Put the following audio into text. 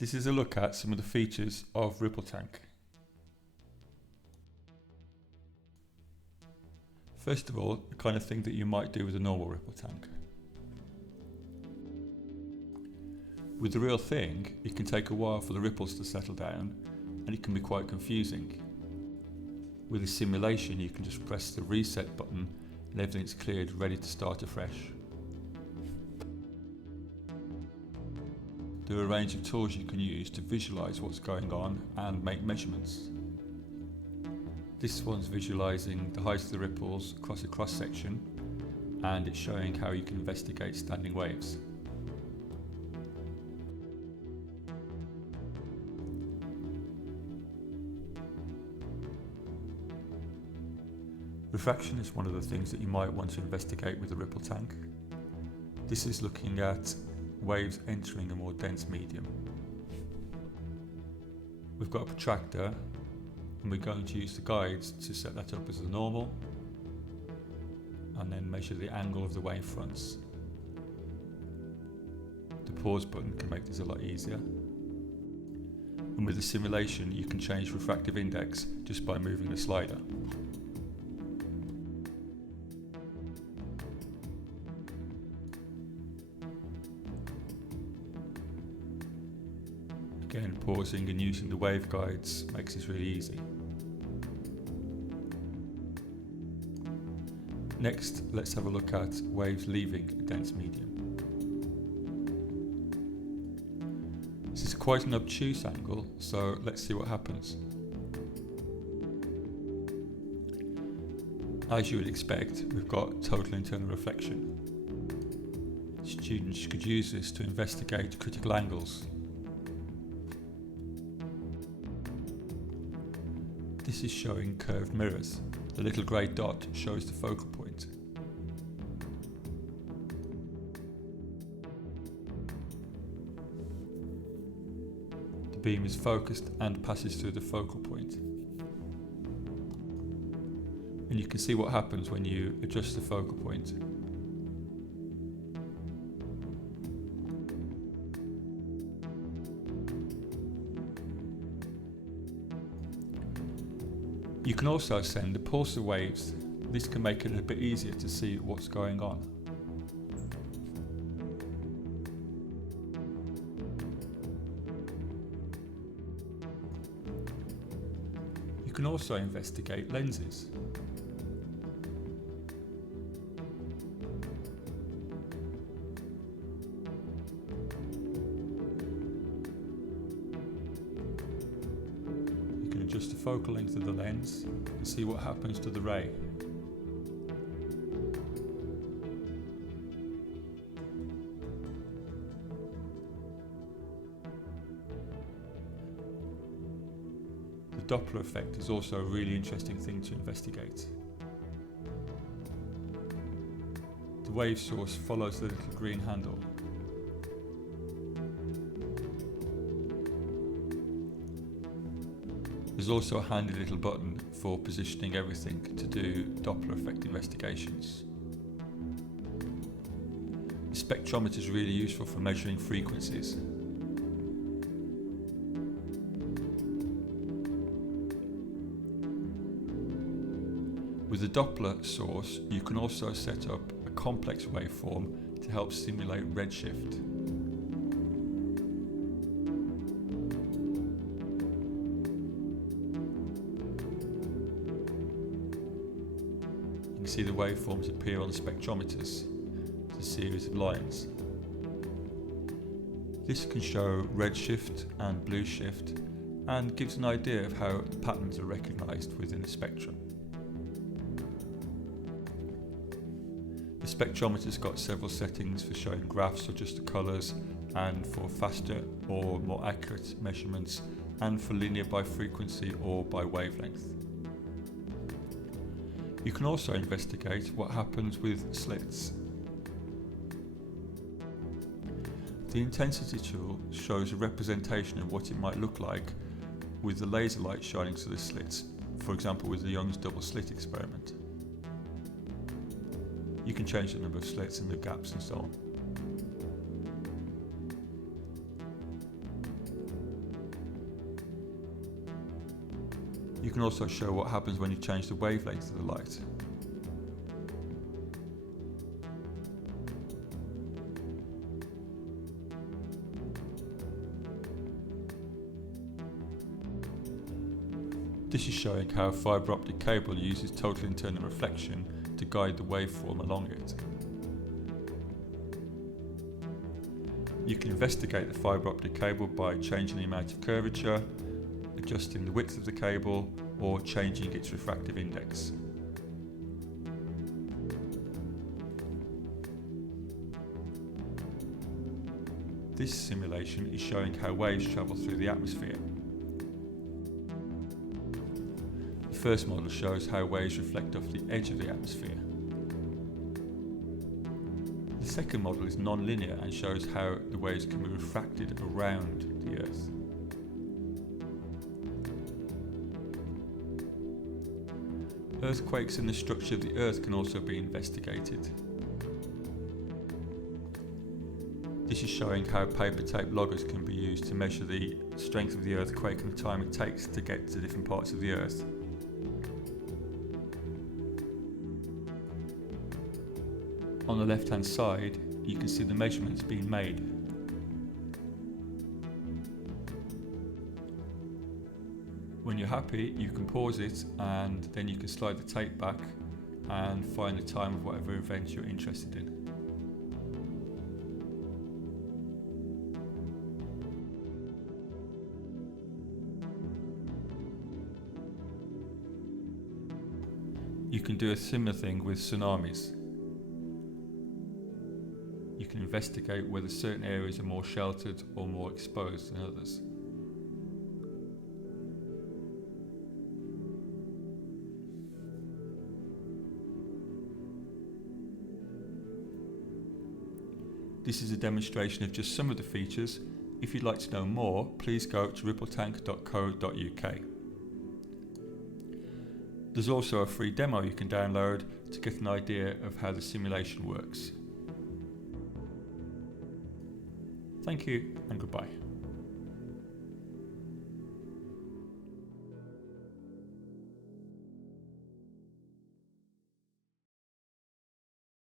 This is a look at some of the features of Rippletank. First of all, the kind of thing that you might do with a normal Rippletank. With the real thing, it can take a while for the ripples to settle down and it can be quite confusing. With a simulation, you can just press the reset button and everything's cleared, ready to start afresh. There are a range of tools you can use to visualize what's going on and make measurements. This one's visualizing the height of the ripples across a cross section, and it's showing how you can investigate standing waves. Refraction is one of the things that you might want to investigate with the Rippletank. This is looking at waves entering a more dense medium. We've got a protractor and we're going to use the guides to set that up as the normal and then measure the angle of the wavefronts. The pause button can make this a lot easier. And with the simulation you can change refractive index just by moving the slider. Again, pausing and using the waveguides makes this really easy. Next, let's have a look at waves leaving a dense medium. This is quite an obtuse angle, so let's see what happens. As you would expect, we've got total internal reflection. Students could use this to investigate critical angles. This is showing curved mirrors. The little grey dot shows the focal point. The beam is focused and passes through the focal point. And you can see what happens when you adjust the focal point. You can also send a pulse of waves. This can make it a bit easier to see what's going on. You can also investigate lenses. Adjust the focal length of the lens and see what happens to the ray. The Doppler effect is also a really interesting thing to investigate. The wave source follows the little green handle. There's also a handy little button for positioning everything to do Doppler effect investigations. The spectrometer is really useful for measuring frequencies. With the Doppler source, you can also set up a complex waveform to help simulate redshift. You can see the waveforms appear on the spectrometers. It's a series of lines. This can show redshift and blue shift and gives an idea of how the patterns are recognised within the spectrum. The spectrometer's got several settings for showing graphs or just the colours, and for faster or more accurate measurements, and for linear by frequency or by wavelength. You can also investigate what happens with slits. The intensity tool shows a representation of what it might look like with the laser light shining through the slits, for example with the Young's double slit experiment. You can change the number of slits and the gaps and so on. You can also show what happens when you change the wavelength of the light. This is showing how a fibre optic cable uses total internal reflection to guide the waveform along it. You can investigate the fibre optic cable by changing the amount of curvature, adjusting the width of the cable, or changing its refractive index. This simulation is showing how waves travel through the atmosphere. The first model shows how waves reflect off the edge of the atmosphere. The second model is non-linear and shows how the waves can be refracted around the Earth. Earthquakes in the structure of the Earth can also be investigated. This is showing how paper tape loggers can be used to measure the strength of the earthquake and the time it takes to get to different parts of the Earth. On the left hand side, you can see the measurements being made. When you're happy, you can pause it and then you can slide the tape back and find the time of whatever event you're interested in. You can do a similar thing with tsunamis. You can investigate whether certain areas are more sheltered or more exposed than others. This is a demonstration of just some of the features. If you'd like to know more, please go to rippletank.co.uk. There's also a free demo you can download to get an idea of how the simulation works. Thank you and goodbye.